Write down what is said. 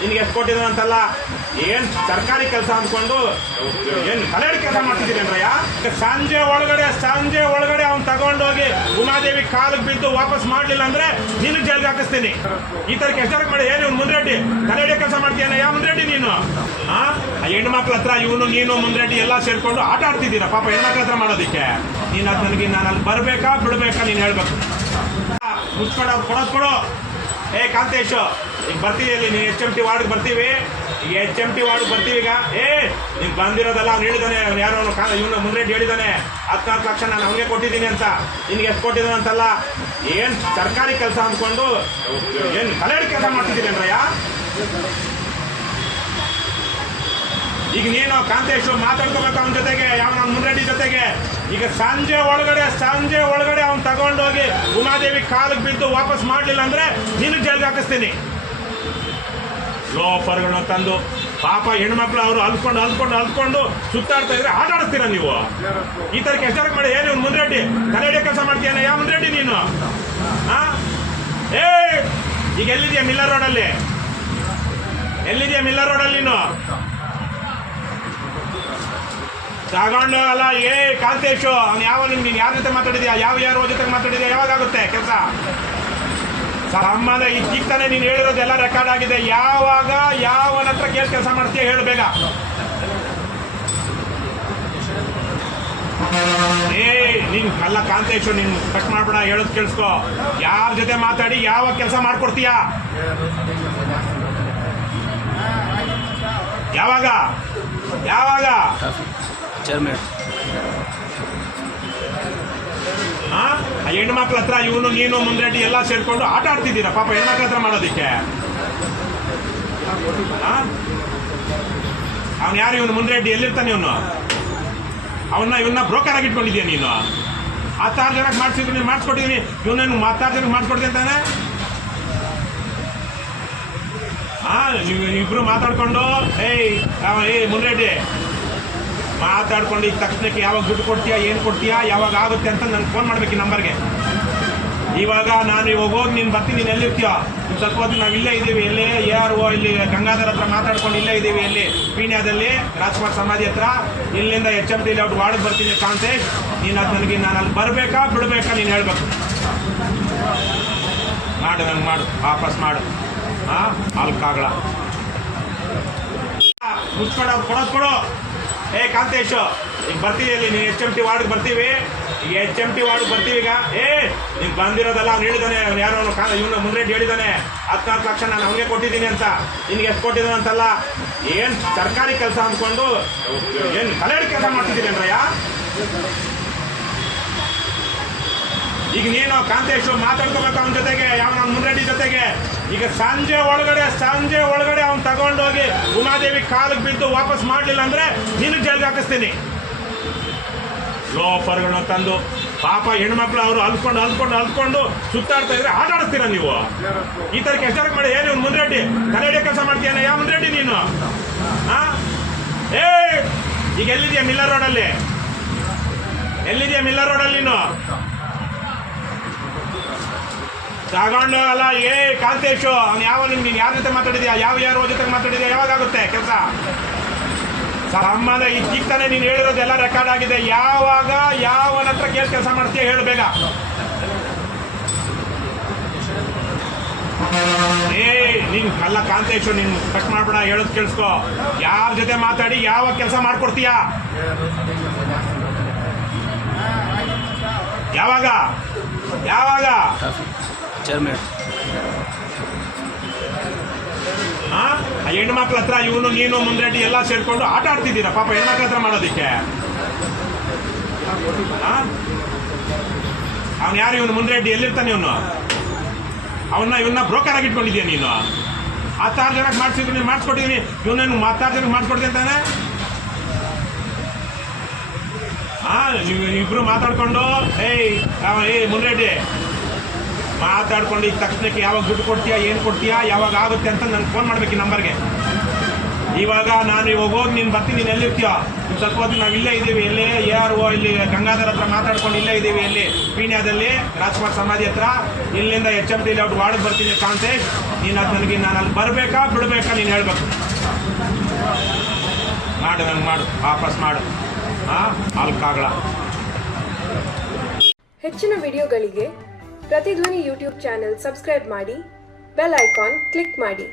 ನಿನ್ಗೆ ಎಷ್ಟು ಕೊಟ್ಟಿದ್ದಾನೆ ಅಂತಲ್ಲ, ಏನ್ ಸರ್ಕಾರಿ ಕೆಲಸ ಅಂದ್ಕೊಂಡು ಏನ್ ಕಲೆಯಡಿ ಕೆಲಸ ಮಾಡ್ತಿದ್ದೀನಿ ಅಂದ್ರಯ್ಯ. ಸಂಜೆ ಒಳಗಡೆ ಅವ್ನು ತಗೊಂಡೋಗಿ ಉಮಾದೇವಿ ಕಾಲಿಗೆ ಬಿದ್ದು ವಾಪಸ್ ಮಾಡ್ಲಿಲ್ಲ ಅಂದ್ರೆ ನಿನಗೆ ಜೈಲ್ಗೆ ಹಾಕಿಸ್ತೀನಿ. ಈ ತರ ಕೆಲಸ ಮಾಡಿ ಏನು ಮುಂದ್ರೆಡ್ಡಿ ಕಲೆಯಡಿ ಕೆಲಸ ಮಾಡ್ತೀಯನ ಯಾವ ಮುಂದ್ರೆಡ್ಡಿ ನೀನು? ಆ ಹೆಣ್ಮಕ್ಳ ಹತ್ರ ಇವನು ನೀನು ಮುಂದ್ರೆಡ್ಡಿ ಎಲ್ಲ ಸೇರ್ಕೊಂಡು ಆಟ ಆಡ್ತಿದ್ದೀರಾ ಪಾಪ ಹೆಣ್ಮಕ್ಳ ಹತ್ರ ಮಾಡೋದಿಕ್ಕೆ. ನೀನ್ ಅದು ನನಗೆ ನಾನು ಅಲ್ಲಿ ಬರ್ಬೇಕಾ ಬಿಡ್ಬೇಕಾ ನೀನ್ ಹೇಳ್ಬೇಕು. ಮುಚ್ಕೊಂಡು ಅವ್ರು ಕೊಡೋ ಕಾಂತೇಶ್ ಈಗ ಬರ್ತೀವಿ ಅಲ್ಲಿ ನೀವು HMT ವಾರ್ಡ್ಗೆ ಬರ್ತೀವಿ. ಈಗ HMT ವಾರ್ಡ್ಗೆ ಬರ್ತೀವಿ. ಈಗ ನೀವು ಬಂದಿರೋದಲ್ಲ ಅವ್ನು ಹೇಳಿದಾನೆ, ಅವ್ನು ಯಾರೋ ಇವನು ಮುಂದ್ರೆಡ್ಡಿ ಹೇಳಿದಾನೆ 14 ಲಕ್ಷ ನಾನು ಅವನಿಗೆ ಕೊಟ್ಟಿದ್ದೀನಿ ಅಂತ. ನಿನ್ಗೆ ಎಷ್ಟು ಕೊಟ್ಟಿದ್ದಾನೆ ಅಂತಲ್ಲ, ಏನ್ ಸರ್ಕಾರಿ ಕೆಲಸ ಅಂದ್ಕೊಂಡು ಏನ್ ಕಲೆಯಡಿ ಕೆಲಸ ಮಾಡ್ತಿದ್ದೀನಿ ಅಂದ್ರಯ್ಯ. ಈಗ ನೀನು ಕಾಂತೇಶ್ ಮಾತಾಡ್ಕೋಬೇಕು ಅವನ ಜೊತೆಗೆ, ಯಾವ ನಮ್ಮ ಮುಂದ್ರೆಡ್ಡಿ ಜೊತೆಗೆ. ಈಗ ಸಂಜೆ ಒಳಗಡೆ ಅವ್ನು ತಗೊಂಡೋಗಿ ಉಮಾದೇವಿ ಕಾಲಿಗೆ ಬಿದ್ದು ವಾಪಸ್ ಮಾಡ್ಲಿಲ್ಲ ಅಂದ್ರೆ ನಿನಗೆ ಜೈಲ್ಗೆ ಹಾಕಿಸ್ತೀನಿ. ಲೋಫರ್ಗಳನ್ನ ತಂದು ಪಾಪ ಹೆಣ್ಮಕ್ಳು ಅವರು ಅಲ್ಕೊಂಡು ಸುತ್ತಾಡ್ತಾ ಇದ್ರೆ ಆಟ ಆಡಿಸ್ತೀರ ನೀವು. ಈ ತರ ಕೆಲಸ ಮಾಡಿ ಏನು ಮುಂದ್ರೆಡ್ಡಿ ಕಲೆಯಡಿ ಕೆಲಸ ಮಾಡ್ತೀಯನ ಯಾವ ಮುಂದ್ರೆಡ್ಡಿ ನೀನು? ಈಗ ಎಲ್ಲಿದೆಯಾ ಮಿಲ್ಲರ್ ರೋಡಲ್ಲಿ? ನೀನು ತಗೊಂಡು ಅಲ್ಲ ಕಾಂತೇಶ್ ಅವ್ನು ನೀನು ಯಾರ ಜೊತೆ ಮಾತಾಡಿದ್ಯಾ, ಯಾರ ಜೊತೆ ಮಾತಾಡಿದ್ಯಾ, ಯಾವಾಗುತ್ತೆ ಕೆಲಸ ಸಂಬಂಧ? ಈಗ ತಾನೇ ನೀನು ಹೇಳಿರೋದೆಲ್ಲ ರೆಕಾರ್ಡ್ ಆಗಿದೆ. ಯಾವನ ಹತ್ರ ಕೆಲಸ ಮಾಡ್ತೀಯ ಹೇಳು ಬೇಗ. ನೀನ್ ಅಲ್ಲ ಕಾಂತೇಶ್, ನೀನ್ ಕಟ್ ಮಾಡ್ಬೇಡ, ಹೇಳೋದು ಕೇಳಿಸ್ಕೊ. ಯಾರ ಜೊತೆ ಮಾತಾಡಿ ಯಾವ ಕೆಲಸ ಮಾಡ್ಕೊಡ್ತೀಯ? ಯಾವಾಗ ಹೆಣ್ಮಕ್ಳ ಹತ್ರ ಇವನು ನೀನು ಮುಂದ್ರೆಡ್ಡಿ ಎಲ್ಲ ಸೇರ್ಕೊಂಡು ಆಟ ಆಡ್ತಿದ್ದೀರಾ ಪಾಪ ಹೆಣ್ಮಕ್ಳ ಹತ್ರ ಮಾಡೋದಿಕ್ಕೆ. ಅವ್ನು ಯಾರು ಇವನು ಮುಂದ್ರೆಡ್ಡಿ? ಎಲ್ಲಿರ್ತಾನೆ ಇವನು? ಇವನ್ನ ಬ್ರೋಕರ್ ಆಗಿ ಇಟ್ಕೊಂಡಿದ್ಯಾ ನೀನು? 16 ಜನಕ್ಕೆ ಮಾಡಿಸಿದ್ರು ನೀನು ಮಾಡಿಸ್ಕೊಟ್ಟಿದ್ದೀನಿ, ಇವನೇನು 16 ಜನಕ್ಕೆ ಮಾಡಿಸ್ಕೊಡ್ತೀನಿ ಅಂತಾನೆ. ಇಬ್ರು ಮಾತಾಡ್ಕೊಂಡು ಮುಂದ್ರೆಡ್ಡಿ ಮಾತಾಡ್ಕೊಂಡು ಈಗ ತಕ್ಷಣಕ್ಕೆ ಯಾವಾಗ ದುಡ್ಡು ಕೊಡ್ತೀಯಾ, ಏನು ಕೊಡ್ತೀಯಾ, ಯಾವಾಗ ಆಗುತ್ತೆ ಅಂತ ನನಗೆ ಫೋನ್ ಮಾಡ್ಬೇಕು ಈ ನಂಬರ್ಗೆ. ಇವಾಗ ನಾನು ಇವಾಗ ಹೋಗಿ ನೀನು ಬರ್ತೀನಿ, ನೀನು ಎಲ್ಲಿರ್ತೀಯೋ ಸ್ವಲ್ಪ ಹೊತ್ತು ನಾವು ಇಲ್ಲೇ ಇದ್ದೀವಿ. ಎಲ್ಲಿ ARO ಇಲ್ಲಿ ಗಂಗಾಧರ್ ಹತ್ರ ಮಾತಾಡ್ಕೊಂಡು ಇಲ್ಲೇ ಇದ್ದೀವಿ. ಎಲ್ಲಿ ಪೀಣ್ಯದಲ್ಲಿ ರಾಜ್ಕುಮಾರ್ ಸಮಾಧಿ ಹತ್ರ. ಇಲ್ಲಿಂದ HMT ಲೇಔಟ್ ವಾರ್ಡ್ಗೆ ಬರ್ತೀನಿ ಕಾಂತೇಶ್. ನೀನು ಅದು ನನಗೆ ನಾನು ಅಲ್ಲಿ ಬರಬೇಕಾ ಬಿಡಬೇಕಾ ನೀನು ಹೇಳ್ಬೇಕು. ನನಗೆ ಮಾಡು, ವಾಪಸ್ ಮಾಡು. ಕಾಗಳ ಮುಚ್ಕೊಂಡು ಅವ್ರು ಕೊಡೋ ಕಾಂತೇಶ್ ಈಗ ಬರ್ತೀವಿ ಅಲ್ಲಿ ನೀವು HMT ವಾರ್ಡ್ಗೆ ಬರ್ತೀವಿ. ಈಗ HMT ವಾರ್ಡ್ಗೆ ಬರ್ತೀವಿ. ಈಗ ನೀವು ಬಂದಿರೋದಲ್ಲ ಅವ್ನು ಹೇಳಿದಾನೆ, ಅವ್ನು ಯಾರೋ ಇವನು ಮುಂದ್ರೆಡ್ಡಿ ಹೇಳಿದಾನೆ 14 ಲಕ್ಷ ನಾನು ಅವನಿಗೆ ಕೊಟ್ಟಿದ್ದೀನಿ ಅಂತ. ನಿನ್ಗೆ ಎಷ್ಟು ಕೊಟ್ಟಿದ್ದಾನೆ ಅಂತಲ್ಲ, ಏನ್ ಸರ್ಕಾರಿ ಕೆಲಸ ಅಂದ್ಕೊಂಡು ಏನ್ ಕಲೆಯಡಿ ಕೆಲಸ ಮಾಡ್ತಿದ್ದೀನಿ ಅಂದ್ರಯ್ಯ. ಈಗ ನೀನು ಕಾಂತೇಶ್ ಮಾತಾಡ್ಕೋಬೇಕು ಅವನ ಜೊತೆಗೆ, ಯಾವ ನಮ್ಮ ಮುಂದ್ರೆಡ್ಡಿ ಜೊತೆಗೆ. ಈಗ ಸಂಜೆ ಒಳಗಡೆ ಅವ್ನು ತಗೊಂಡೋಗಿ ಉಮಾದೇವಿ ಕಾಲಿಗೆ ಬಿದ್ದು ವಾಪಸ್ ಮಾಡ್ಲಿಲ್ಲ ಅಂದ್ರೆ ನಿನಗೆ ಜೈಲ್ಗೆ ಹಾಕಿಸ್ತೀನಿ. ಲೋಫರ್ಗಳನ್ನ ತಂದು ಪಾಪ ಹೆಣ್ಮಕ್ಳು ಅವರು ಅಲ್ಕೊಂಡು ಸುತ್ತಾಡ್ತಾ ಇದ್ರೆ ಆಟ ಆಡಿಸ್ತೀರ ನೀವು. ಈ ತರ ಕೆಲಸ ಮಾಡಿ ಏನು ಮುಂದ್ರೆಡ್ಡಿ ಕಲೆಯಡಿ ಕೆಲಸ ಮಾಡ್ತೀಯನ ಯಾವ ಮುಂದ್ರೆಡ್ಡಿ ನೀನು? ಈಗ ಎಲ್ಲಿದೆಯಾ ಮಿಲ್ಲರ್ ರೋಡಲ್ಲಿ? ನೀನು ತಗೊಂಡು ಅಲ್ಲ ಕಾಂತೇಶ್ ಅವ್ನು ನೀನು ಯಾರ ಜೊತೆ ಮಾತಾಡಿದ್ಯಾ, ಯಾರ ಜೊತೆ ಮಾತಾಡಿದ್ಯಾ, ಯಾವಾಗುತ್ತೆ ಕೆಲಸ ಸಂಬಂಧ? ಈಗ ತಾನೇ ನೀನು ಹೇಳಿರೋದೆಲ್ಲ ರೆಕಾರ್ಡ್ ಆಗಿದೆ. ಯಾವನ ಹತ್ರ ಕೆಲಸ ಮಾಡ್ತೀಯ ಹೇಳು ಬೇಗ. ನೀನ್ ಅಲ್ಲ ಕಾಂತೇಶ್, ನೀನು ಕಟ್ ಮಾಡ್ಬೇಡ, ಹೇಳೋದು ಕೇಳಿಸ್ಕೊ. ಯಾರ ಜೊತೆ ಮಾತಾಡಿ ಯಾವ ಕೆಲಸ ಮಾಡ್ಕೊಡ್ತೀಯ? ಯಾವಾಗ ಹೆಣ್ಮಕ್ಳ ಹತ್ರ ಇವನು ನೀನು ಮುಂದ್ರೆಡ್ಡಿ ಎಲ್ಲ ಸೇರ್ಕೊಂಡು ಆಟ ಆಡ್ತಿದ್ದೀರಾ ಪಾಪ ಹೆಣ್ಮಕ್ಳ ಹತ್ರ ಮಾಡೋದಿಕ್ಕೆ. ಅವ್ನು ಯಾರು ಇವನು ಮುಂದ್ರೆಡ್ಡಿ? ಎಲ್ಲಿರ್ತಾನೆ ಇವನು? ಇವನ್ನ ಬ್ರೋಕರ್ ಆಗಿ ಇಟ್ಕೊಂಡಿದ್ಯಾ ನೀನು? 16 ಜನಕ್ಕೆ ಮಾಡಿಸಿದ್ರು ನೀನು ಮಾಡಿಸ್ಕೊಟ್ಟಿದ್ದೀನಿ, ಇವನೇನು 16 ಜನಕ್ಕೆ ಮಾಡಿಸ್ಕೊಡ್ತೀನಿ ಅಂತಾನೆ. ಇಬ್ರು ಮಾತಾಡ್ಕೊಂಡು ಮುಂದ್ರೆಡ್ಡಿ ಮಾತಾಡ್ಕೊಂಡು ಈಗ ತಕ್ಷಣಕ್ಕೆ ಯಾವಾಗ ದುಡ್ಡು ಕೊಡ್ತೀಯಾ, ಏನು ಕೊಡ್ತೀಯಾ, ಯಾವಾಗ ಆಗುತ್ತೆ ಅಂತ ನನಗೆ ಫೋನ್ ಮಾಡ್ಬೇಕು ಈ ನಂಬರ್ಗೆ. ಇವಾಗ ನಾನು ಇವಾಗ ಹೋಗಿ ನೀನು ಬರ್ತೀನಿ, ನೀನು ಎಲ್ಲಿರ್ತೀಯೋ ಸ್ವಲ್ಪ ಹೊತ್ತು ನಾವು ಇಲ್ಲೇ ಇದ್ದೀವಿ. ಎಲ್ಲಿ ARO ಇಲ್ಲಿ ಗಂಗಾಧರ ಹತ್ರ ಮಾತಾಡ್ಕೊಂಡು ಇಲ್ಲೇ ಇದ್ದೀವಿ. ಎಲ್ಲಿ ಪೀಣ್ಯದಲ್ಲಿ ರಾಜ್ಕುಮಾರ್ ಸಮಾಧಿ ಹತ್ರ. ಇಲ್ಲಿಂದ HMT ಲೇಔಟ್ ವಾರ್ಡ್ಗೆ ಬರ್ತೀನಿ ಕಾನ್ಸೆಪ್ಟ್. ನೀನು ಅದು ನನಗೆ ನಾನು ಅಲ್ಲಿ ಬರಬೇಕಾ ಬಿಡಬೇಕಾ ನೀನು ಹೇಳ್ಬೇಕು. ಮಾಡು, ನಂಗೆ ಮಾಡು, ವಾಪಸ್ ಮಾಡು. ಅಲ್ಕಾಗಳ ಹೆಚ್ಚಿನ ವಿಡಿಯೋಗಳಿಗೆ ಪ್ರತಿಧ್ವನಿ ಯೂಟ್ಯೂಬ್ ಚಾನೆಲ್ ಸಬ್ಸ್ಕ್ರೈಬ್ ಮಾಡಿ, ಬೆಲ್ ಐಕಾನ್ ಕ್ಲಿಕ್ ಮಾಡಿ.